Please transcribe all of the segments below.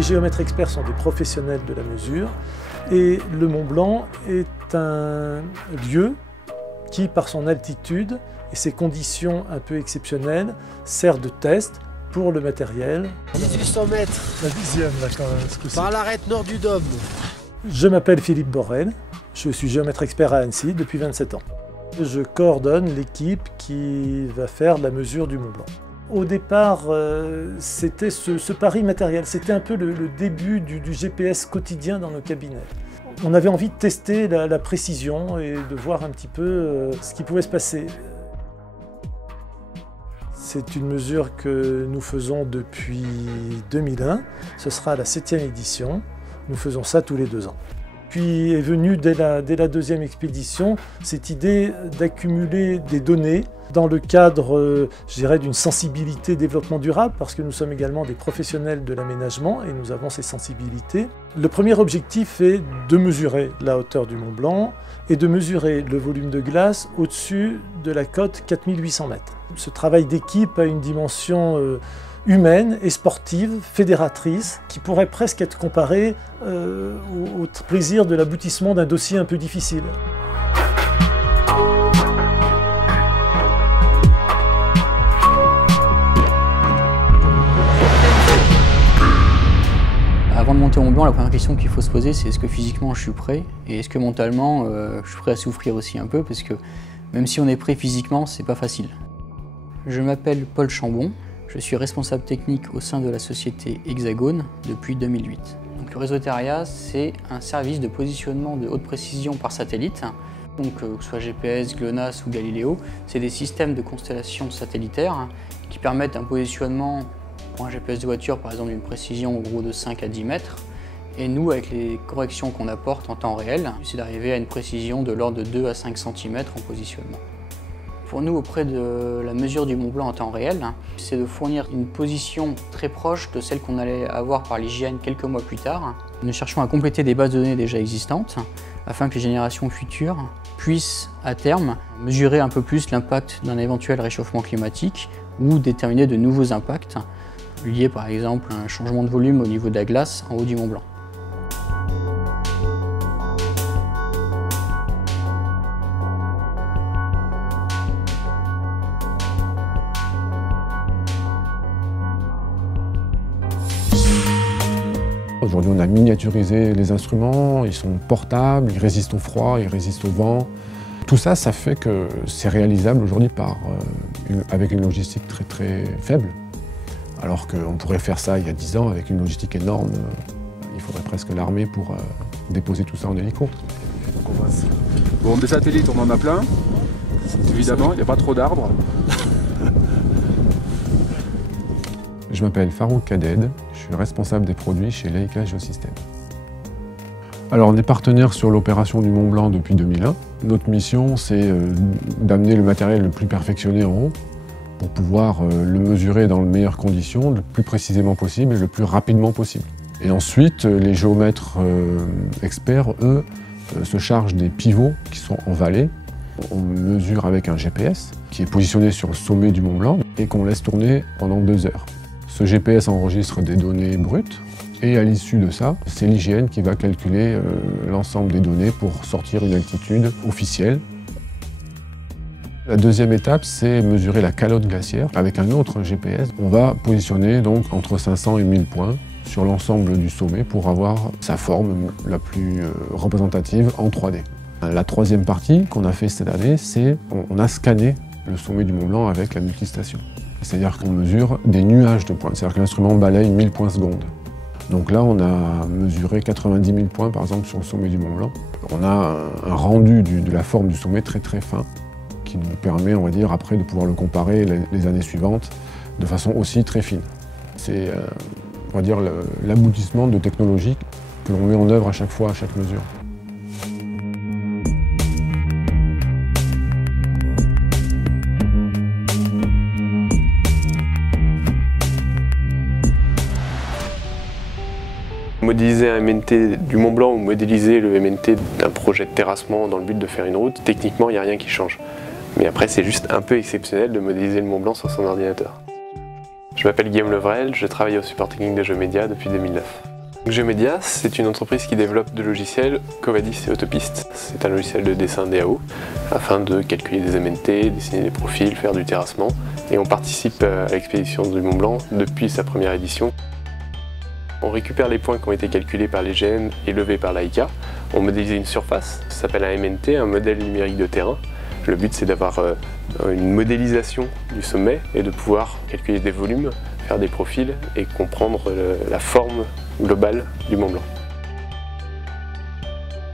Les géomètres experts sont des professionnels de la mesure et le Mont Blanc est un lieu qui, par son altitude et ses conditions un peu exceptionnelles, sert de test pour le matériel. 1800 mètres. La 10e là quand même. Par l'arête nord du Dôme. Je m'appelle Philippe Borel, je suis géomètre expert à Annecy depuis 27 ans. Je coordonne l'équipe qui va faire la mesure du Mont Blanc. Au départ, c'était ce pari matériel, c'était un peu le début du GPS quotidien dans nos cabinets. On avait envie de tester la précision et de voir un petit peu ce qui pouvait se passer. C'est une mesure que nous faisons depuis 2001, ce sera la 7e édition, nous faisons ça tous les 2 ans. Puis est venue dès la 2e expédition cette idée d'accumuler des données dans le cadre, je dirais, d'une sensibilité développement durable, parce que nous sommes également des professionnels de l'aménagement et nous avons ces sensibilités. Le premier objectif est de mesurer la hauteur du Mont Blanc et de mesurer le volume de glace au-dessus de la cote 4800 mètres. Ce travail d'équipe a une dimension humaine et sportive, fédératrice, qui pourrait presque être comparée au plaisir de l'aboutissement d'un dossier un peu difficile. Avant de monter au Mont Blanc, la première question qu'il faut se poser, c'est est-ce que physiquement je suis prêt et est-ce que mentalement je suis prêt à souffrir aussi un peu, parce que même si on est prêt physiquement, c'est pas facile. Je m'appelle Paul Chambon. Je suis responsable technique au sein de la société Hexagone depuis 2008. Donc, le réseau Terria, c'est un service de positionnement de haute précision par satellite. Donc, que ce soit GPS, GLONASS ou Galileo, c'est des systèmes de constellations satellitaires qui permettent un positionnement pour un GPS de voiture, par exemple, d'une précision en gros de 5 à 10 mètres. Et nous, avec les corrections qu'on apporte en temps réel, c'est d'arriver à une précision de l'ordre de 2 à 5 cm en positionnement. Pour nous, auprès de la mesure du Mont Blanc en temps réel, c'est de fournir une position très proche de celle qu'on allait avoir par l'IGN quelques mois plus tard. Nous cherchons à compléter des bases de données déjà existantes afin que les générations futures puissent, à terme, mesurer un peu plus l'impact d'un éventuel réchauffement climatique ou déterminer de nouveaux impacts liés par exemple à un changement de volume au niveau de la glace en haut du Mont Blanc. Aujourd'hui, on a miniaturisé les instruments, ils sont portables, ils résistent au froid, ils résistent au vent. Tout ça, ça fait que c'est réalisable aujourd'hui avec une logistique très très faible. Alors qu'on pourrait faire ça il y a 10 ans avec une logistique énorme. Il faudrait presque l'armée pour déposer tout ça en hélico. Bon, des satellites, on en a plein. Évidemment, il n'y a pas trop d'arbres. Je m'appelle Farouk Kaded, je suis responsable des produits chez Leica Geosystem. Alors on est partenaire sur l'opération du Mont Blanc depuis 2001. Notre mission c'est d'amener le matériel le plus perfectionné en haut pour pouvoir le mesurer dans les meilleures conditions, le plus précisément possible et le plus rapidement possible. Et ensuite les géomètres experts, eux, se chargent des pivots qui sont en vallée. On mesure avec un GPS qui est positionné sur le sommet du Mont Blanc et qu'on laisse tourner pendant 2 heures. Ce GPS enregistre des données brutes et à l'issue de ça, c'est l'IGN qui va calculer l'ensemble des données pour sortir une altitude officielle. La deuxième étape, c'est mesurer la calotte glaciaire avec un autre GPS. On va positionner donc entre 500 et 1000 points sur l'ensemble du sommet pour avoir sa forme la plus représentative en 3D. La troisième partie qu'on a fait cette année, c'est on a scanné le sommet du Mont Blanc avec la multistation. C'est-à-dire qu'on mesure des nuages de points, c'est-à-dire que l'instrument balaye 1000 points secondes. Donc là, on a mesuré 90 000 points, par exemple, sur le sommet du Mont Blanc. On a un rendu de la forme du sommet très très fin, qui nous permet, on va dire, après de pouvoir le comparer les années suivantes de façon aussi très fine. C'est, on va dire, l'aboutissement de technologies que l'on met en œuvre à chaque fois, à chaque mesure. Modéliser un MNT du Mont Blanc ou modéliser le MNT d'un projet de terrassement dans le but de faire une route, techniquement il n'y a rien qui change. Mais après c'est juste un peu exceptionnel de modéliser le Mont Blanc sur son ordinateur. Je m'appelle Guillaume Levrel, je travaille au support technique de GeoMedia depuis 2009. Geomedia, c'est une entreprise qui développe de logiciels Covadis et Autopiste. C'est un logiciel de dessin DAO afin de calculer des MNT, dessiner des profils, faire du terrassement. Et on participe à l'expédition du Mont Blanc depuis sa première édition. On récupère les points qui ont été calculés par les GN et levés par l'AICA. On modélise une surface, ça s'appelle un MNT, un modèle numérique de terrain. Le but c'est d'avoir une modélisation du sommet et de pouvoir calculer des volumes, faire des profils et comprendre la forme globale du Mont Blanc.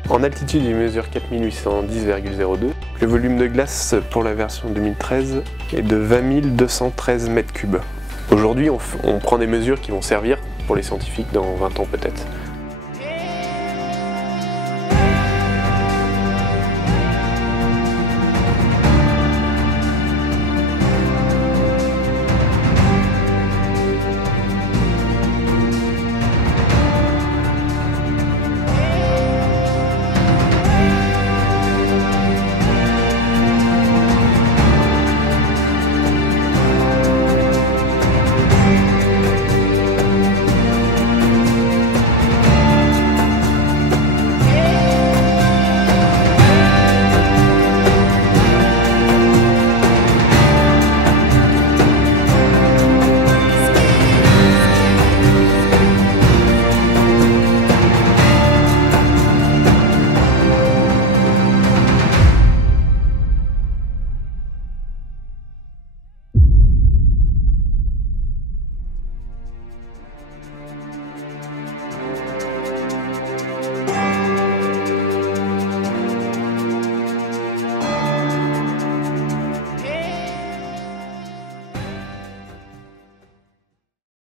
En altitude, il mesure 4810,02. Le volume de glace pour la version 2013 est de 20 213 mètres cubes. Aujourd'hui, on prend des mesures qui vont servir pour les scientifiques dans 20 ans peut-être.